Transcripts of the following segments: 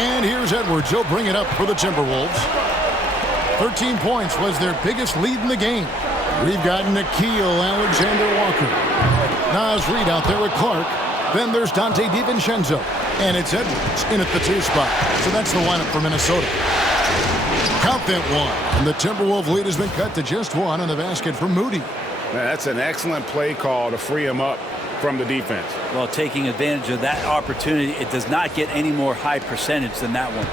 And here's Edwards. He'll bring it up for the Timberwolves. 13 points was their biggest lead in the game. We've got Nickeil Alexander-Walker. Nas Reed out there with Clark. Then there's Dante DiVincenzo. And it's Edwards in at the 2 spot. So that's the lineup for Minnesota. Count that one. And the Timberwolves lead has been cut to just 1 on the basket from Moody. Man, that's an excellent play call to free him up from the defense. Well, taking advantage of that opportunity, it does not get any more high percentage than that one.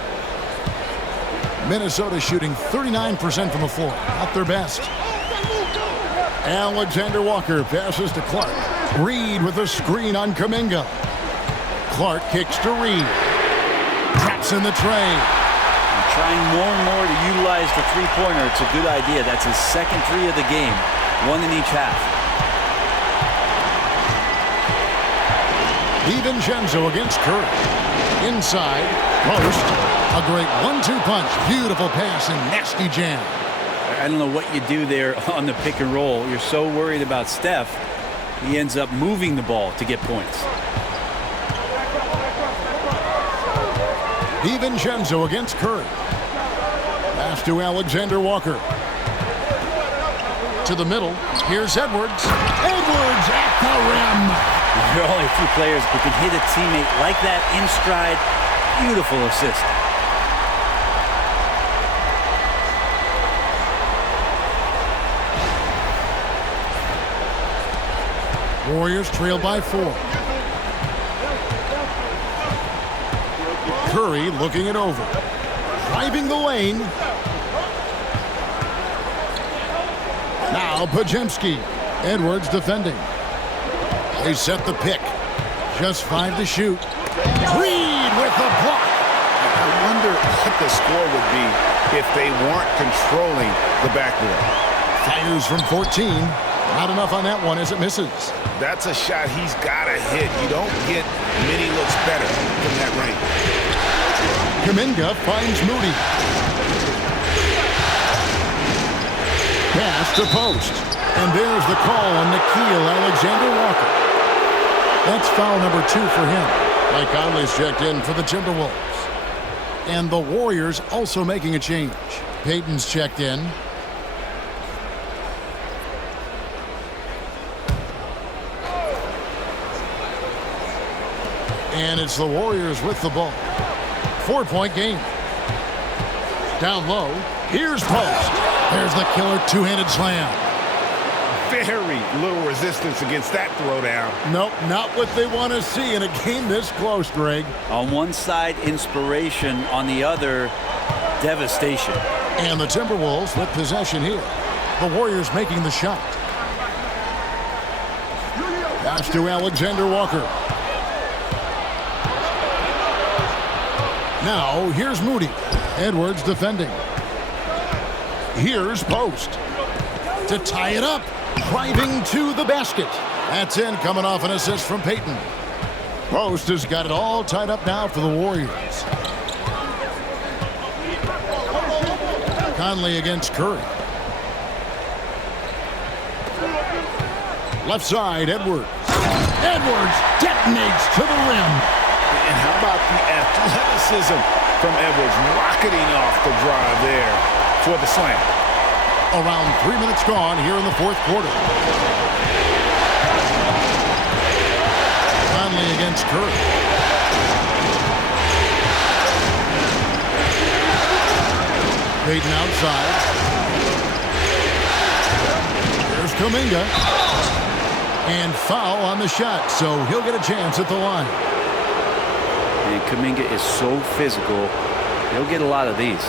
Minnesota shooting 39% from the floor. Not their best. Alexander-Walker passes to Clark. Reed with a screen on Kuminga. Clark kicks to Reed. Traps in the tray. Trying more and more to utilize the three-pointer. It's a good idea. That's his second 3 of the game. 1 in each half. DiVincenzo against Curry. Inside. Post. A great 1-2 punch. Beautiful pass and nasty jam. I don't know what you do there on the pick and roll. You're so worried about Steph. He ends up moving the ball to get points. DiVincenzo against Curry. Pass to Alexander-Walker. To the middle. Here's Edwards. Edwards at the rim. There are only a few players who can hit a teammate like that in stride. Beautiful assist. Warriors trail by 4. Curry looking it over. Driving the lane. Now Podziemski. Edwards defending. They set the pick. Just 5 to shoot. Reed with the block. I wonder what the score would be if they weren't controlling the backboard. Fires from 14. Not enough on that one as it misses. That's a shot he's got to hit. You don't get many looks better from that range. Kuminga finds Moody. Pass to post. And there's the call on Nickeil Alexander-Walker. That's foul number 2 for him. Mike Conley's checked in for the Timberwolves. And the Warriors also making a change. Payton's checked in. And it's the Warriors with the ball. 4-point game. Down low. Here's post. There's the killer 2-handed slam. Very little resistance against that throwdown. Nope, not what they want to see in a game this close, Greg. On one side, inspiration. On the other, devastation. And the Timberwolves with possession here. The Warriors making the shot. Pass to Alexander-Walker. Now, here's Moody. Edwards defending. Here's Post. To tie it up. Driving to the basket. That's in, coming off an assist from Payton. Post has got it all tied up now for the Warriors. Conley against Curry. Left side, Edwards. Edwards detonates to the rim. And how about the athleticism from Edwards rocketing off the drive there for the slam. Around 3 minutes gone here in the 4th quarter. Conley against Curry. Payton outside. There's Kuminga. And foul on the shot, so he'll get a chance at the line. And Kuminga is so physical. He'll get a lot of these.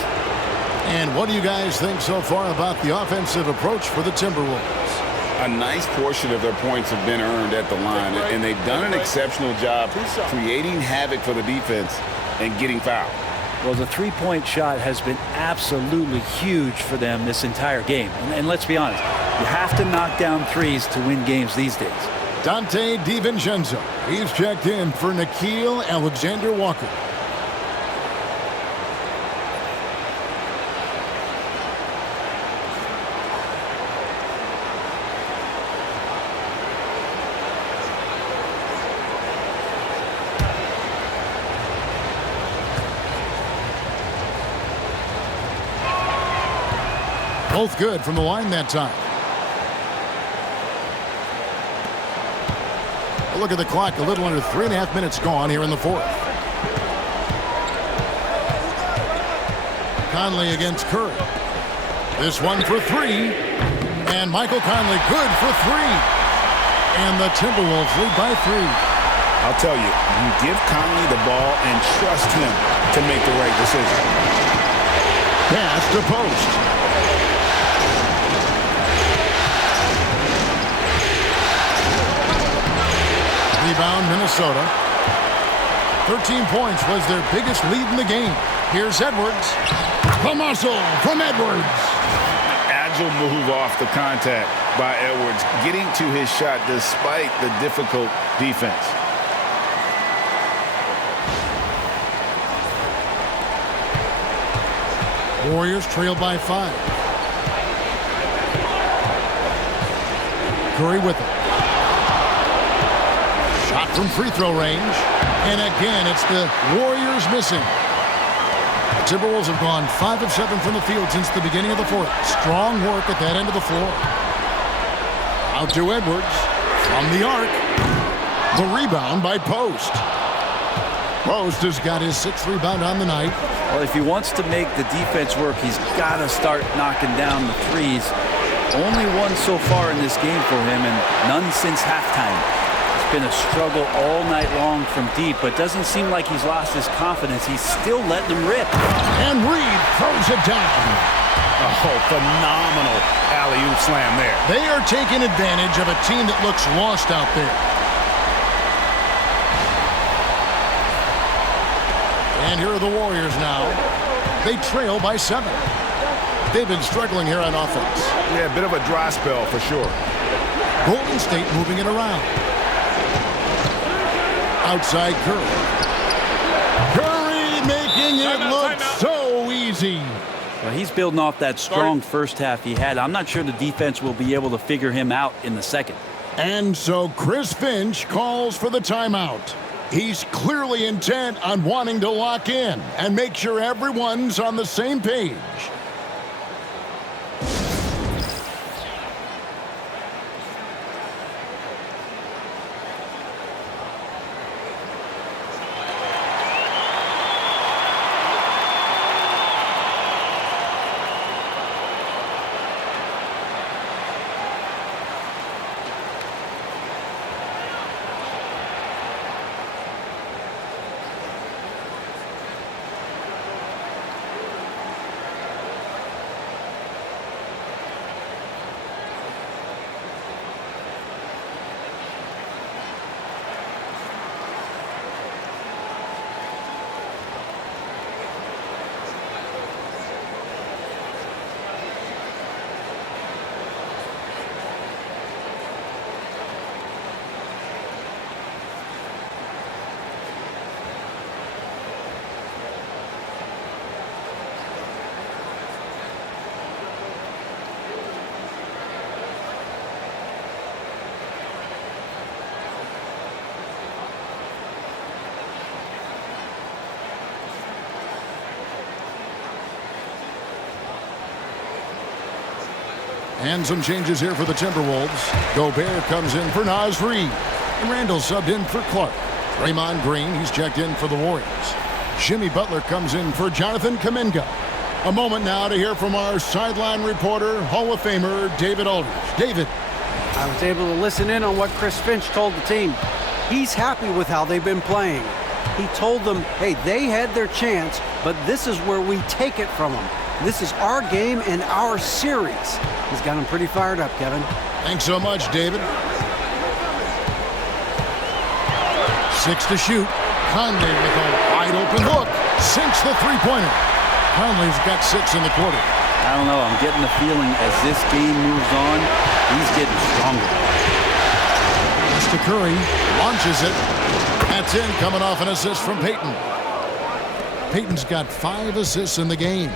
And what do you guys think so far about the offensive approach for the Timberwolves? A nice portion of their points have been earned at the line, and they've done an exceptional job creating havoc for the defense and getting fouled. Well, the three-point shot has been absolutely huge for them this entire game. And let's be honest, you have to knock down threes to win games these days. Dante DiVincenzo. He's checked in for Nickeil Alexander-Walker. Both good from the line that time. Look at the clock. A little under 3.5 minutes gone here in the fourth. Conley against Curry. This one for three. And Michael Conley good for three. And the Timberwolves lead by 3. I'll tell you, you give Conley the ball and trust him to make the right decision. Pass to post. Rebound, Minnesota. 13 points was their biggest lead in the game. Here's Edwards. The muscle from Edwards. Agile move off the contact by Edwards, getting to his shot despite the difficult defense. Warriors trail by 5. Curry with it. Shot from free throw range. And again, it's the Warriors missing. The Timberwolves have gone 5 of 7 from the field since the beginning of the fourth. Strong work at that end of the floor. Out to Edwards from the arc. The rebound by Post. Post has got his 6th rebound on the night. Well, if he wants to make the defense work, he's got to start knocking down the threes. Only one so far in this game for him, and none since halftime. It's been a struggle all night long from deep, but doesn't seem like he's lost his confidence. He's still letting them rip. And Reed throws it down. Oh, phenomenal alley-oop slam there. They are taking advantage of a team that looks lost out there. And here are the Warriors now. They trail by 7. They've been struggling here on offense. Yeah, a bit of a dry spell for sure. Golden State moving it around. Outside Curry. Curry making it look so easy. Well, he's building off that strong first half he had. I'm not sure the defense will be able to figure him out in the second. And so Chris Finch calls for the timeout. He's clearly intent on wanting to lock in and make sure everyone's on the same page. And some changes here for the Timberwolves. Gobert comes in for Naz Reid. And Randall subbed in for Clark. Draymond Green, he's checked in for the Warriors. Jimmy Butler comes in for Jonathan Kuminga. A moment now to hear from our sideline reporter, Hall of Famer David Aldridge. David. I was able to listen in on what Chris Finch told the team. He's happy with how they've been playing. He told them, hey, they had their chance, but this is where we take it from them. This is our game and our series. He's got him pretty fired up, Kevin. Thanks so much, David. 6 to shoot. Conley with a wide open look. Sinks the three-pointer. Conley's got 6 in the quarter. I don't know. I'm getting the feeling as this game moves on, he's getting stronger. Pass to Curry. Launches it. That's in, coming off an assist from Peyton. Peyton's got 5 assists in the game.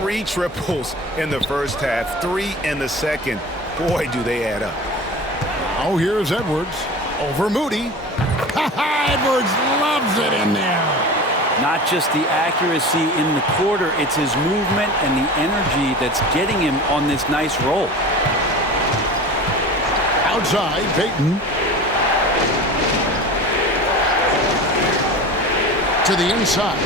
3 triples in the first half, 3 in the second. Boy, do they add up. Now here's Edwards. Over Moody. Edwards loves it in there. Not just the accuracy in the quarter, it's his movement and the energy that's getting him on this nice roll. Outside, Payton. To the inside.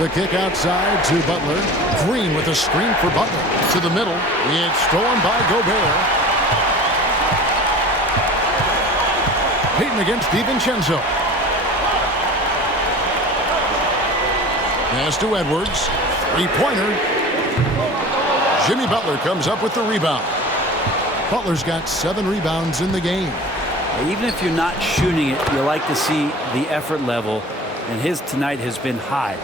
The kick outside to Butler. Green with a screen for Butler. To the middle. It's stolen by Gobert. Payton against DiVincenzo. Pass to Edwards. Three-pointer. Jimmy Butler comes up with the rebound. Butler's got 7 rebounds in the game. Even if you're not shooting it, you like to see the effort level, and his tonight has been high.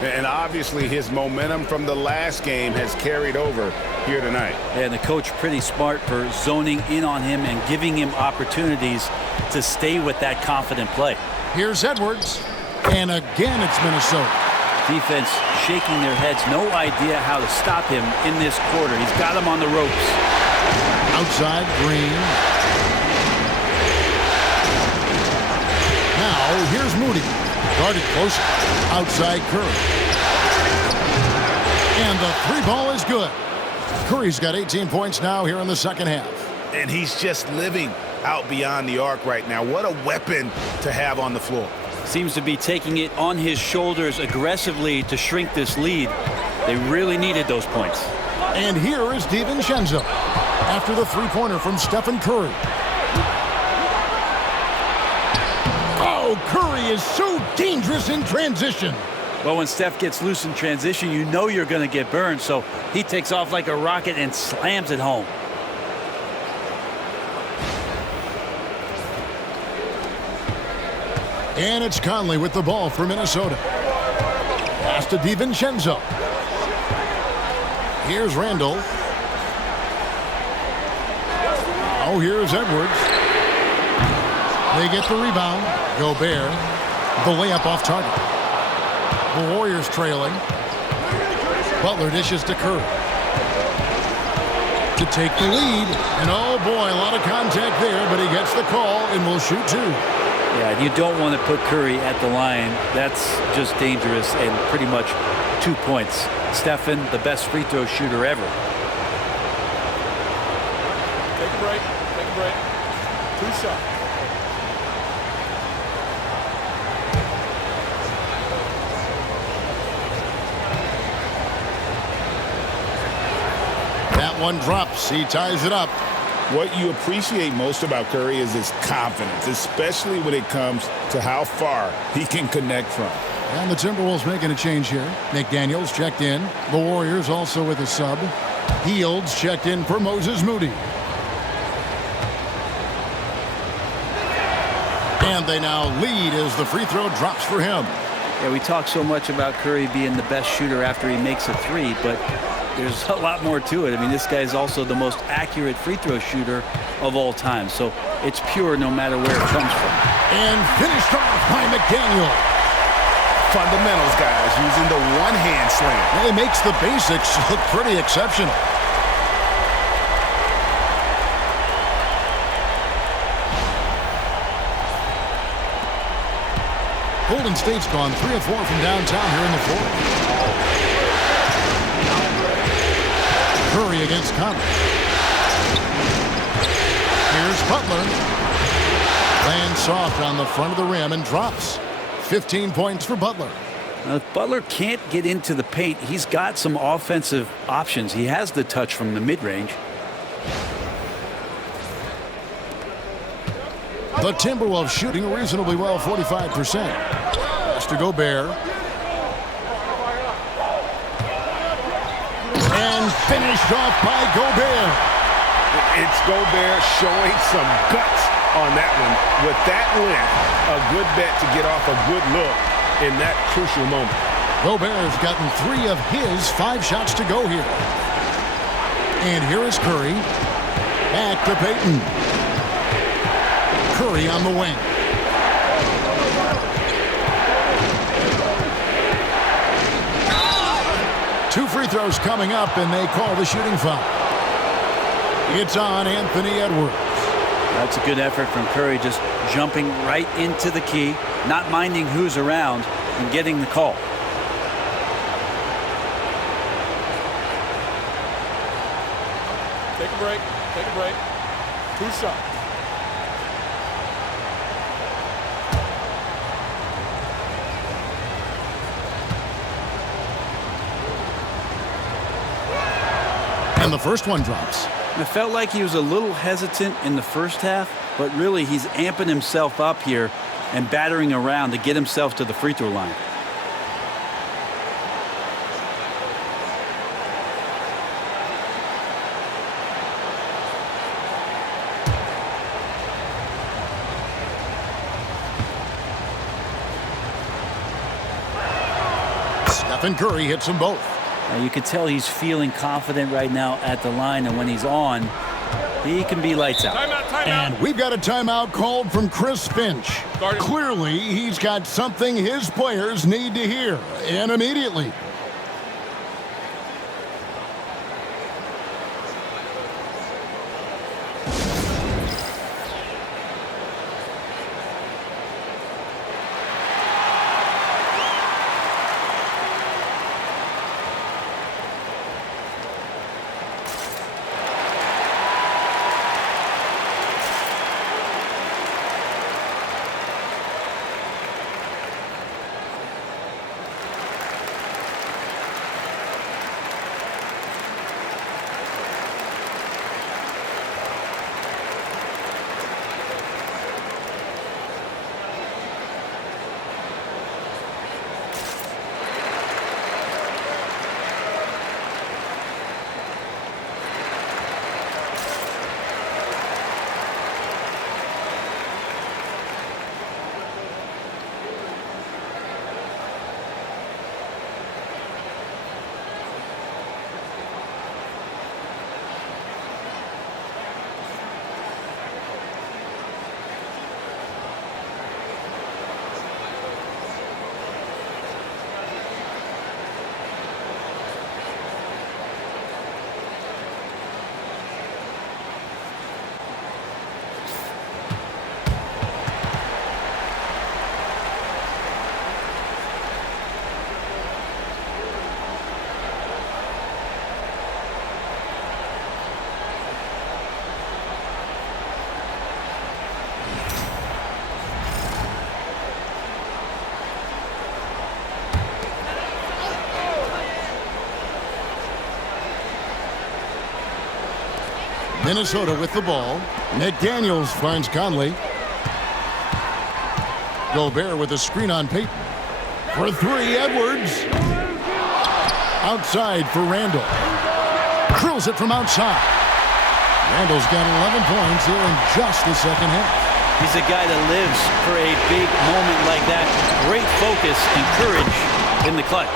And obviously his momentum from the last game has carried over here tonight. And the coach pretty smart for zoning in on him and giving him opportunities to stay with that confident play. Here's Edwards. And again, it's Minnesota. Defense shaking their heads. No idea how to stop him in this quarter. He's got him on the ropes. Outside, Green. Now, here's Moody. Guarded close. Outside Curry. And the 3-ball is good. Curry's got 18 points now here in the second half. And he's just living out beyond the arc right now. What a weapon to have on the floor. Seems to be taking it on his shoulders aggressively to shrink this lead. They really needed those points. And here is DiVincenzo after the three-pointer from Stephen Curry. Oh, Curry is so dangerous in transition. Well, when Steph gets loose in transition, you know you're going to get burned. So he takes off like a rocket and slams it home. And it's Conley with the ball for Minnesota. Pass to DiVincenzo. Here's Randall. Oh, here's Edwards. They get the rebound. Gobert. The layup off target. The Warriors trailing. Butler dishes to Curry. To take the lead. And oh boy, a lot of contact there, but he gets the call and will shoot 2. Yeah, you don't want to put Curry at the line. That's just dangerous and pretty much 2 points. Stephen, the best free throw shooter ever. Take a break. Take a break. 2 shots. That one drops. He ties it up. What you appreciate most about Curry is his confidence, especially when it comes to how far he can connect from. And the Timberwolves making a change here. McDaniels checked in. The Warriors also with a sub. Fields checked in for Moses Moody. And they now lead as the free throw drops for him. Yeah, we talk so much about Curry being the best shooter after he makes a 3, but there's a lot more to it. I mean, this guy is also the most accurate free throw shooter of all time. So it's pure no matter where it comes from. And finished off by McDaniel. Fundamentals, guys, using the one-hand slam. Well, he makes the basics look pretty exceptional. Golden State's gone 3 of 4 from downtown here in the fourth. Curry against Conley. Here's Butler. Lands soft on the front of the rim and drops. 15 points for Butler. Now, if Butler can't get into the paint, he's got some offensive options. He has the touch from the mid-range. The Timberwolves shooting reasonably well, 45%. Pass to Gobert. And finished off by Gobert. It's Gobert showing some guts on that one. With that length, a good bet to get off a good look in that crucial moment. Gobert's gotten 3 of his 5 shots to go here. And here is Curry. Back to Payton. Curry on the wing. Two free throws coming up, and they call the shooting foul. It's on Anthony Edwards. That's a good effort from Curry, just jumping right into the key, not minding who's around, and getting the call. Take a break. Take a break. 2 shots. And the first one drops. It felt like he was a little hesitant in the first half, but really he's amping himself up here and battering around to get himself to the free throw line. Stephen Curry hits them both. You can tell he's feeling confident right now at the line, and when he's on, he can be lights out. Timeout, timeout. And we've got a timeout called from Chris Finch. Guarded. Clearly, he's got something his players need to hear, and immediately. Minnesota with the ball. McDaniels finds Conley. Gobert with a screen on Payton. For three, Edwards. Outside for Randall. Drills it from outside. Randall's got 11 points here in just the second half. He's a guy that lives for a big moment like that. Great focus and courage in the clutch.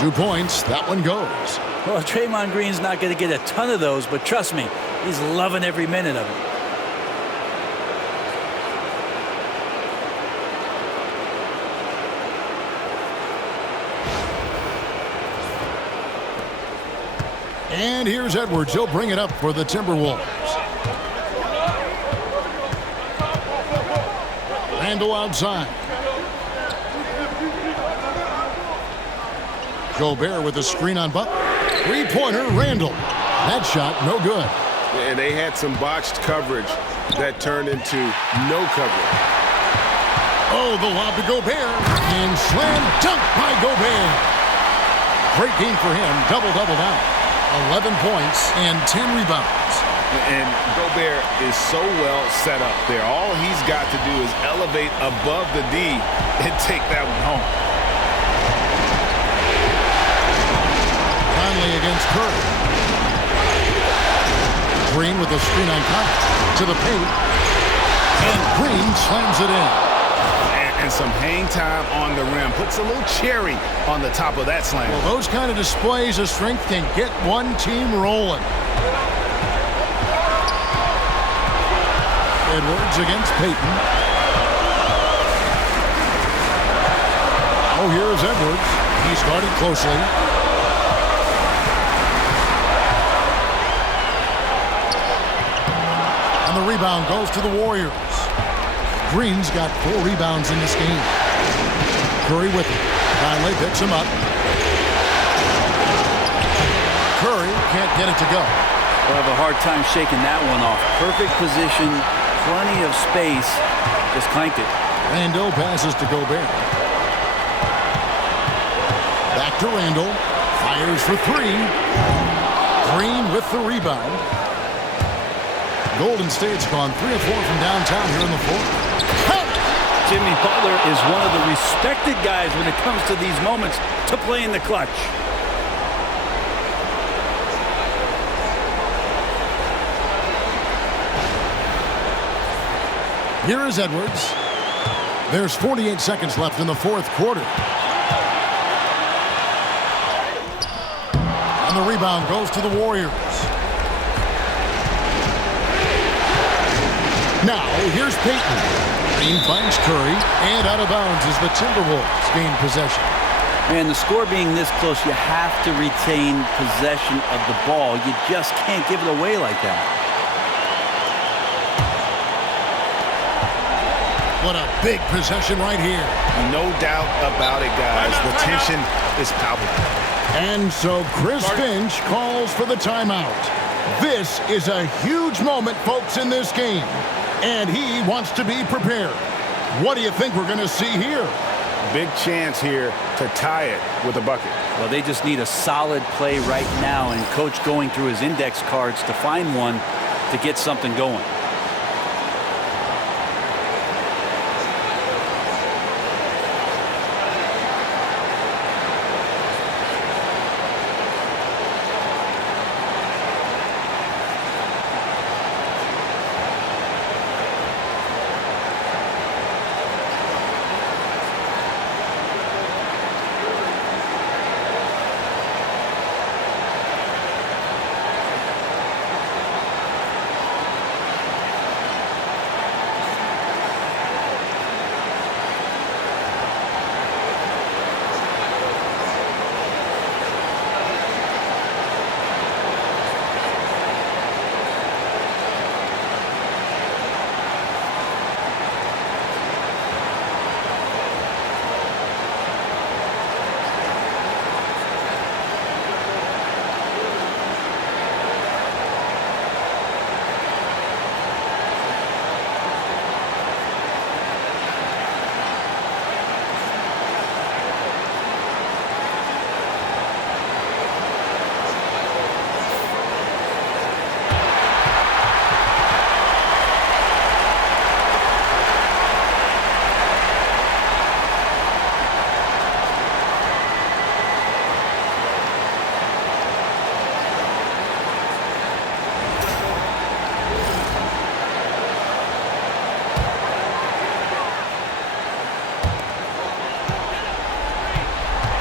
2 points. That one goes. Well, Draymond Green's not going to get a ton of those, but trust me, he's loving every minute of it. And here's Edwards. He'll bring it up for the Timberwolves. Randall outside. Gobert with a screen on Butler. Three-pointer, Randall. That shot, no good. And they had some botched coverage that turned into no coverage. Oh, the lob to Gobert. And slam dunk by Gobert. Great game for him. Double-double now. 11 points and 10 rebounds. And Gobert is so well set up there. All he's got to do is elevate above the D and take that one home. Conley against Curry. Green with a screen on top to the paint. And Green slams it in. And some hang time on the rim. Puts a little cherry on the top of that slam. Well, those kind of displays of strength can get one team rolling. Edwards against Payton. Oh, here's Edwards. He's guarded closely. And the rebound goes to the Warriors. Green's got 4 rebounds in this game. Curry with it. Finally picks him up. Curry can't get it to go. We'll have a hard time shaking that one off. Perfect position, plenty of space. Just clanked it. Randall passes to Gobert. Back to Randall. Fires for 3. Green with the rebound. Golden State's gone 3 of 4 from downtown here in the fourth. Jimmy Butler is one of the respected guys when it comes to these moments to play in the clutch. Here is Edwards. There's 48 seconds left in the fourth quarter. And the rebound goes to the Warriors. Now, here's Payton. Green finds Curry, and out of bounds as the Timberwolves gain possession. Man, the score being this close, you have to retain possession of the ball. You just can't give it away like that. What a big possession right here. No doubt about it, guys. The tension is palpable. And so Chris Finch calls for the timeout. This is a huge moment, folks, in this game. And he wants to be prepared. What do you think we're going to see here? Big chance here to tie it with a bucket. Well, they just need a solid play right now, and Coach going through his index cards to find one to get something going.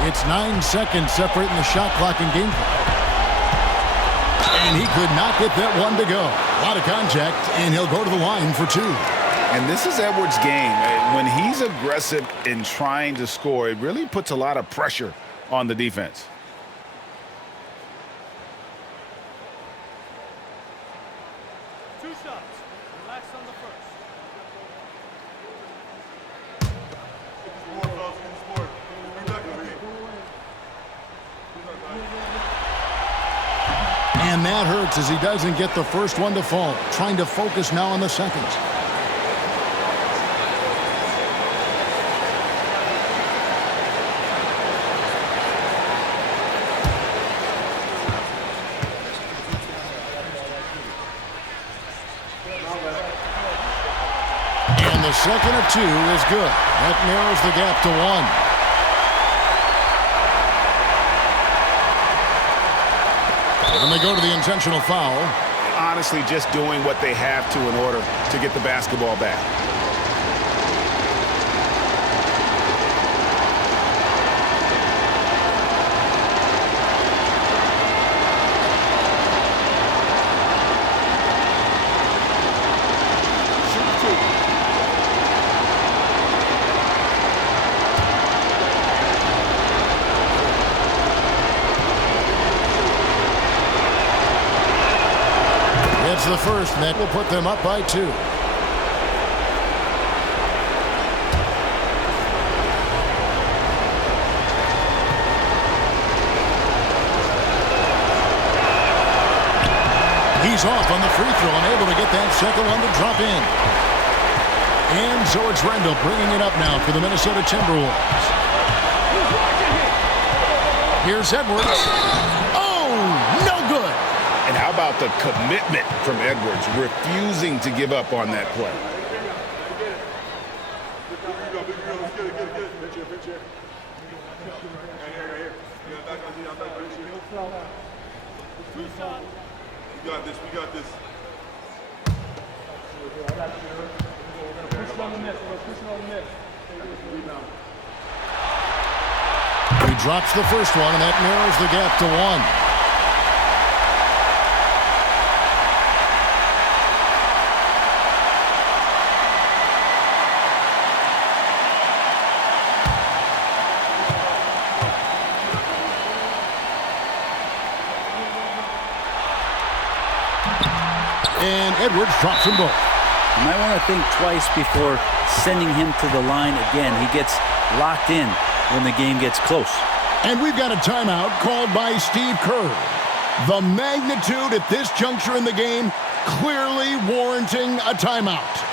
It's 9 seconds separating the shot clock and game clock. And he could not get that one to go. A lot of contact, and he'll go to the line for 2. And this is Edwards' game. When he's aggressive in trying to score, it really puts a lot of pressure on the defense. Two shots. Relax on the first. And that hurts as he doesn't get the first one to fall. Trying to focus now on the second. And the second of 2 is good. That narrows the gap to 1. And they go to the intentional foul. Honestly, just doing what they have to in order to get the basketball back. The the first, and that will put them up by 2. He's off on the free throw, unable to get that second one to drop in. And George Rendell bringing it up now for the Minnesota Timberwolves. Here's Edwards. Oh, no good. And how about the commitment from Edwards, refusing to give up on that play? We got this. He drops the first one, and that narrows the gap to 1. And Edwards drops them both. You might want to think twice before sending him to the line again. He gets locked in when the game gets close. And we've got a timeout called by Steve Kerr. The magnitude at this juncture in the game clearly warranting a timeout.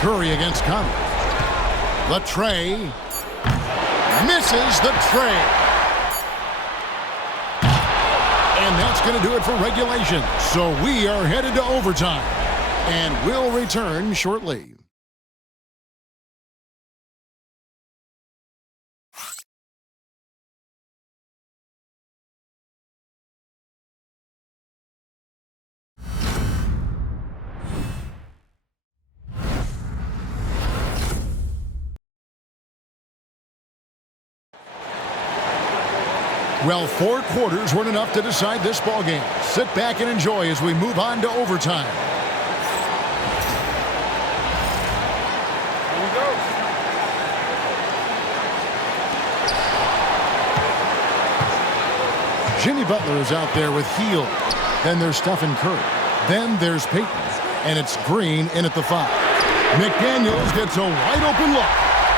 Curry against Conley. The tray. Misses the tray. And that's going to do it for regulation. So we are headed to overtime. And we'll return shortly. Well, 4 quarters weren't enough to decide this ballgame. Sit back and enjoy as we move on to overtime. Here we go. Jimmy Butler is out there with Hield. Then there's Stephen Curry. Then there's Payton. And it's Green in at the 5. McDaniels gets a wide open look.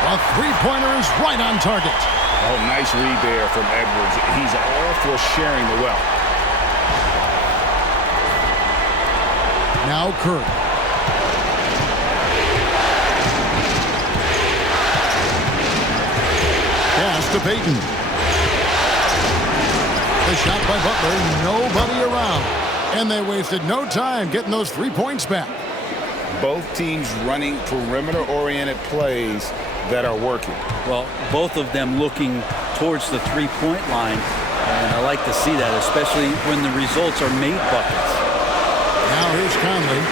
A three-pointer is right on target. Oh, nice read there from Edwards. He's all for sharing the wealth. Now Curry. Pass to Payton. The shot by Butler, nobody around. And they wasted no time getting those 3 points back. Both teams running perimeter-oriented plays that are working. Well, both of them looking towards the three-point line, and I like to see that, especially when the results are made buckets. Now here's Conley,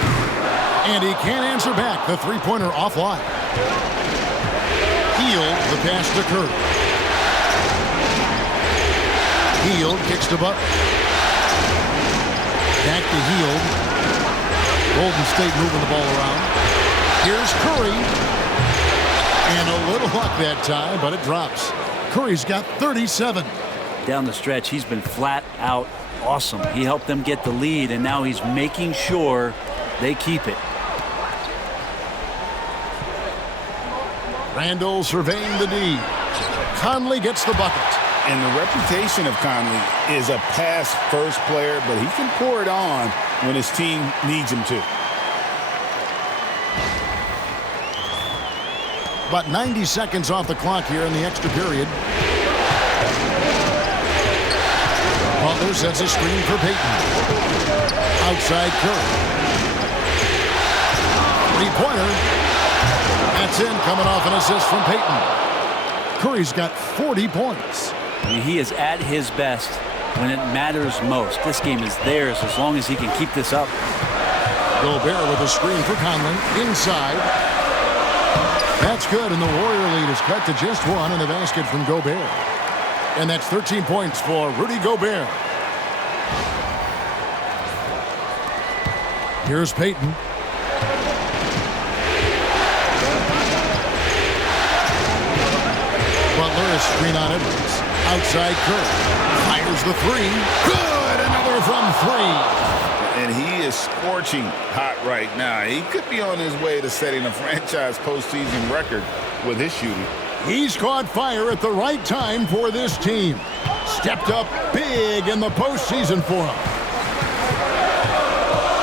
and he can't answer back. The three-pointer offline. Hield, the pass to Curry. Hield kicks to Butler. Back to Hield. Golden State moving the ball around. Here's Curry. And a little luck that time, but it drops. Curry's got 37. Down the stretch, he's been flat out awesome. He helped them get the lead, and now he's making sure they keep it. Randall surveying the D. Conley gets the bucket. And the reputation of Conley is a pass-first player, but he can pour it on when his team needs him to. About 90 seconds off the clock here in the extra period. Butler sets a screen for Payton. Outside Curry. Three-pointer. That's in, coming off an assist from Payton. Curry's got 40 points. I mean, he is at his best when it matters most. This game is theirs as long as he can keep this up. Gobert with a screen for Conley. Inside. That's good, and the Warrior lead is cut to just one in the basket from Gobert. And that's 13 points for Rudy Gobert. Here's Payton. Butler, a screen on Edwards. Outside Curry. Fires the three. Good! Another from three. And he is scorching hot right now. He could be on his way to setting a franchise postseason record with his shooting. He's caught fire at the right time for this team. Stepped up big in the postseason for him.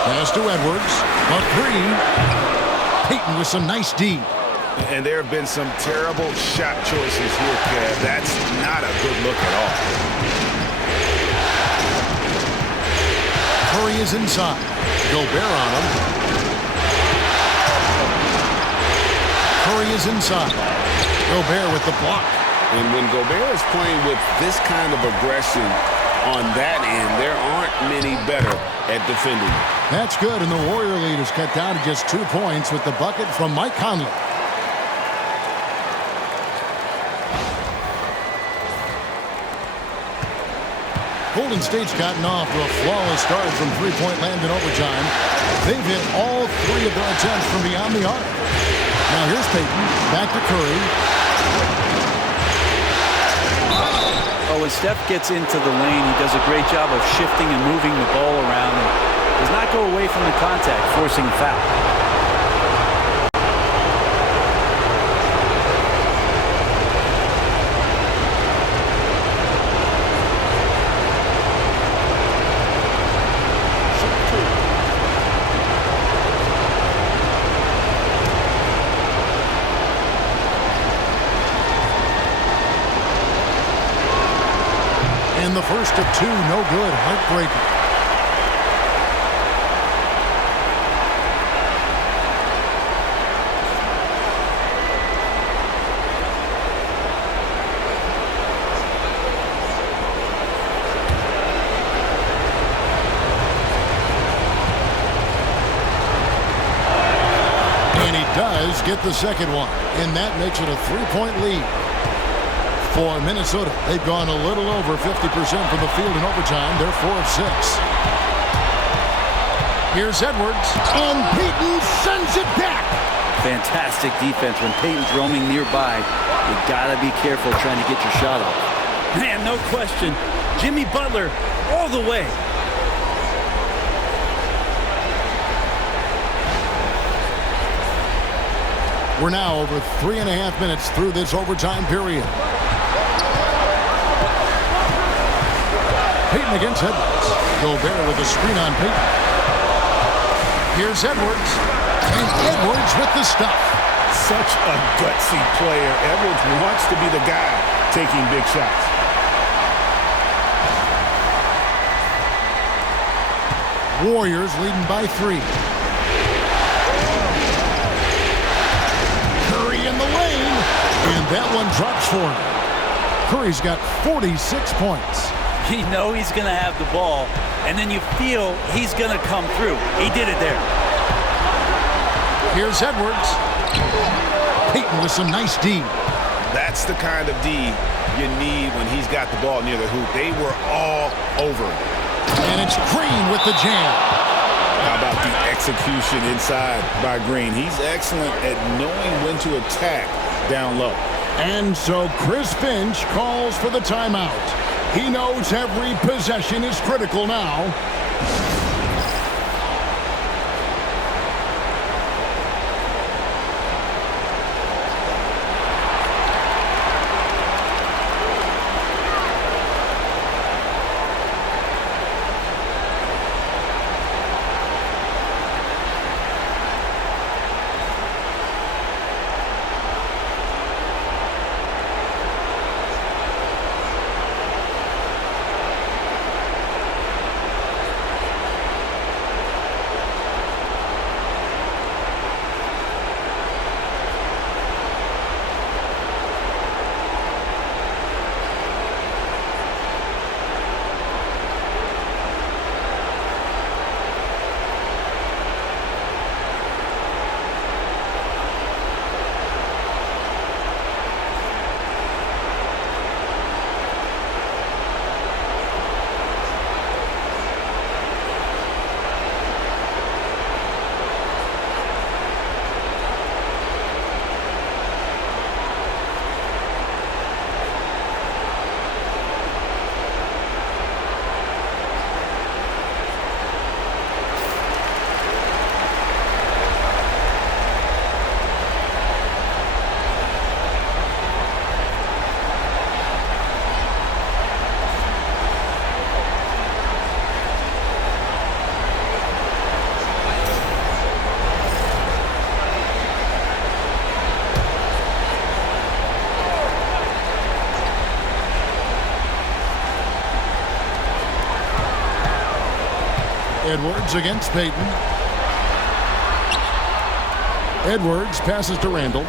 Pass to Edwards. A three. Payton with some nice D. And there have been some terrible shot choices here, Kev. That's not a good look at all. Curry is inside. Gobert on him. Curry is inside. Gobert with the block. And when Gobert is playing with this kind of aggression on that end, there aren't many better at defending. That's good, and the Warrior lead is cut down to just 2 points with the bucket from Mike Conley. Golden State's gotten off to a flawless start from three-point land in overtime. They've hit all three of their attempts from beyond the arc. Now here's Payton. Back to Curry. Oh, when Steph gets into the lane, he does a great job of shifting and moving the ball around and does not go away from the contact, forcing a foul. The first of two, no good. Heartbreaker. And he does get the second one, and that makes it a three-point lead. For Minnesota, they've gone a little over 50% from the field in overtime. They're 4 of 6. Here's Edwards, and Payton sends it back. Fantastic defense. When Payton's roaming nearby, you gotta be careful trying to get your shot off. Man, no question. Jimmy Butler all the way. We're now over 3.5 minutes through this overtime period. Payton against Edwards. Gobert with a screen on Payton. Here's Edwards. And Edwards with the stuff. Such a gutsy player. Edwards wants to be the guy taking big shots. Warriors leading by 3. Curry in the lane. And that one drops for him. Curry's got 46 points. You know he's going to have the ball, and then you feel he's going to come through. He did it there. Here's Edwards. Payton with some nice D. That's the kind of D you need when he's got the ball near the hoop. They were all over him. And it's Green with the jam. How about the execution inside by Green? He's excellent at knowing when to attack down low. And so Chris Finch calls for the timeout. He knows every possession is critical now. Edwards against Payton. Edwards passes to Randall.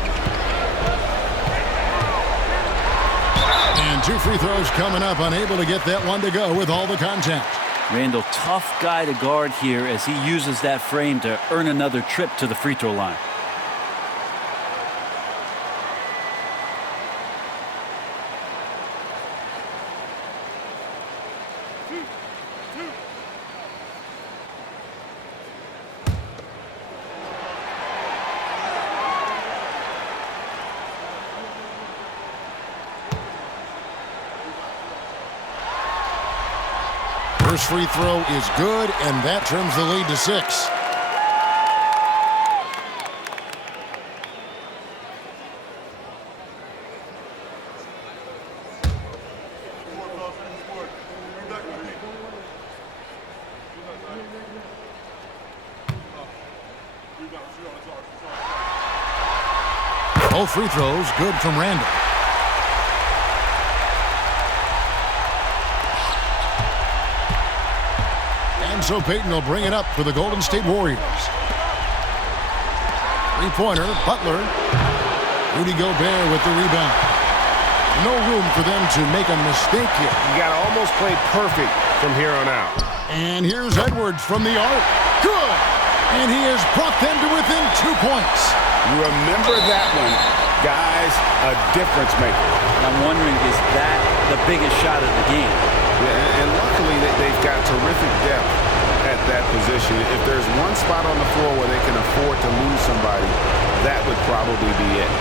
And 2 free throws coming up, unable to get that one to go with all the contact. Randall, tough guy to guard here as he uses that frame to earn another trip to the free throw line. First free throw is good, and that trims the lead to 6. Both free throws good from Randall. And so Payton will bring it up for the Golden State Warriors. Three-pointer, Butler. Rudy Gobert with the rebound. No room for them to make a mistake here. You got to almost play perfect from here on out. And here's Edwards from the arc. Good! And he has brought them to within 2 points. Remember that one, guys, a difference maker. I'm wondering, is that the biggest shot of the game? Yeah, and luckily they've got terrific depth at that position. If there's one spot on the floor where they can afford to lose somebody, that would probably be it.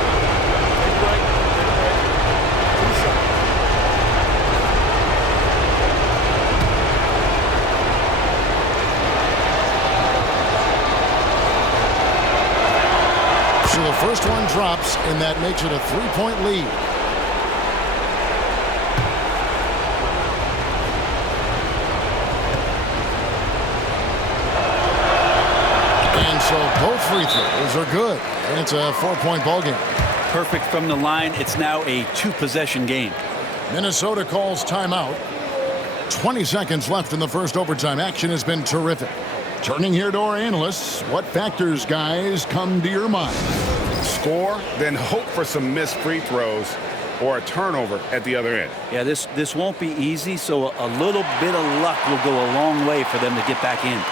So the first one drops, and that makes it a 3-point lead. And so both free throws are good. And it's a 4-point ball game. Perfect from the line. It's now a 2-possession game. Minnesota calls timeout. 20 seconds left in the first overtime. Action has been terrific. Turning here to our analysts, what factors, guys, come to your mind? Score, then hope for some missed free throws or a turnover at the other end. Yeah, this won't be easy, so a little bit of luck will go a long way for them to get back in.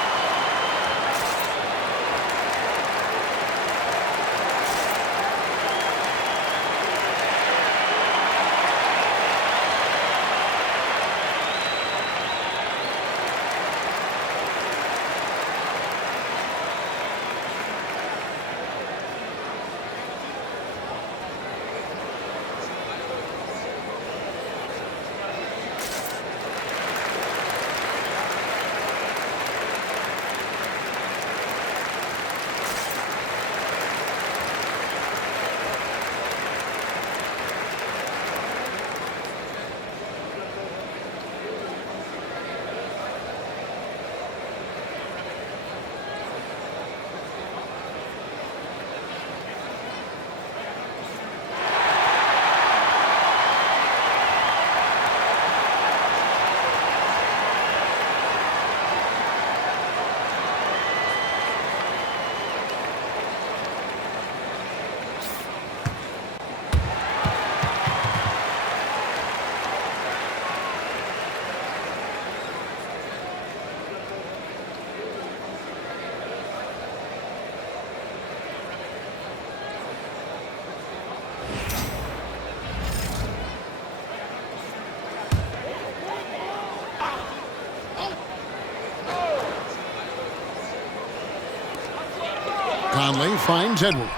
Conley finds Edwards.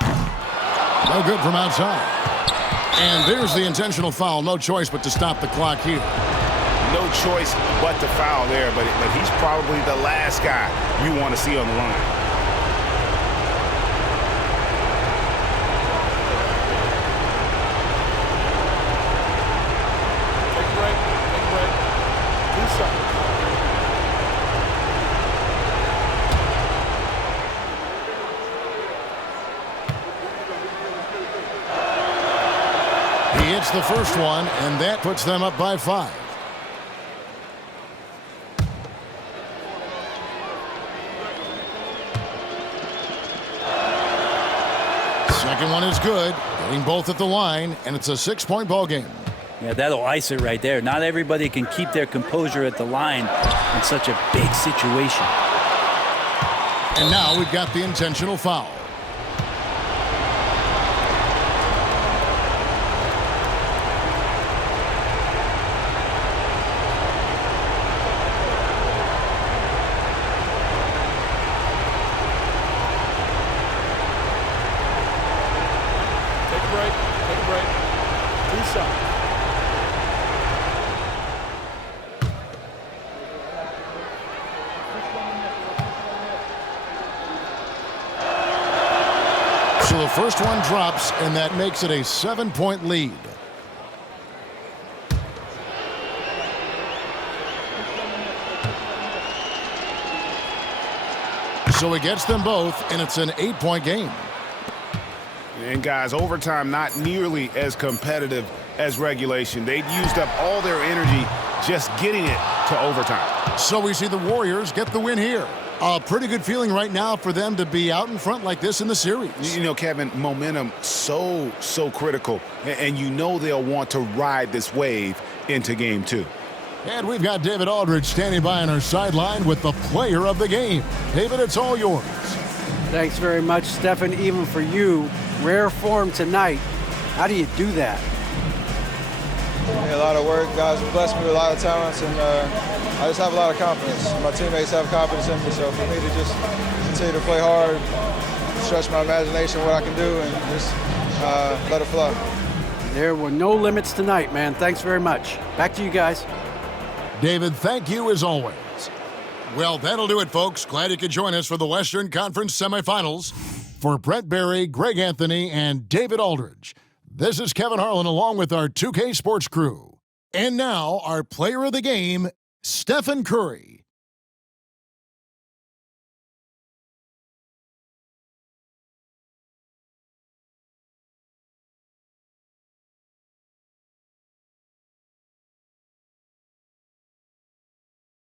No good from outside. And there's the intentional foul. No choice but to stop the clock here. No choice but to foul there, but he's probably the last guy you want to see on the line. Take a break. Take a break. 2 seconds. He hits the first one, and that puts them up by 5. Second one is good, getting both at the line, and it's a 6-point ball game. Yeah, that'll ice it right there. Not everybody can keep their composure at the line in such a big situation. And now we've got the intentional foul. Take a break. Take a break. 2 seconds. So the first one drops, and that makes it a 7-point lead. So he gets them both, and it's an 8-point game. And guys, overtime not nearly as competitive as regulation. They'd used up all their energy just getting it to overtime. So we see the Warriors get the win here. A pretty good feeling right now for them to be out in front like this in the series. You know, Kevin, momentum so critical. And you know they'll want to ride this wave into game 2. And we've got David Aldridge standing by on our sideline with the player of the game. David, it's all yours. Thanks very much, Stephen, even for you. Rare form tonight. How do you do that? A lot of work. Guys have blessed me with a lot of talents, and I just have a lot of confidence. My teammates have confidence in me, so for me to just continue to play hard, stretch my imagination, what I can do, and just let it flow. There were no limits tonight, man. Thanks very much. Back to you guys. David, thank you as always. Well, that'll do it, folks. Glad you could join us for the Western Conference semifinals. For Brett Berry, Greg Anthony, and David Aldridge, this is Kevin Harlan along with our 2K Sports crew. And now, our player of the game, Stephen Curry.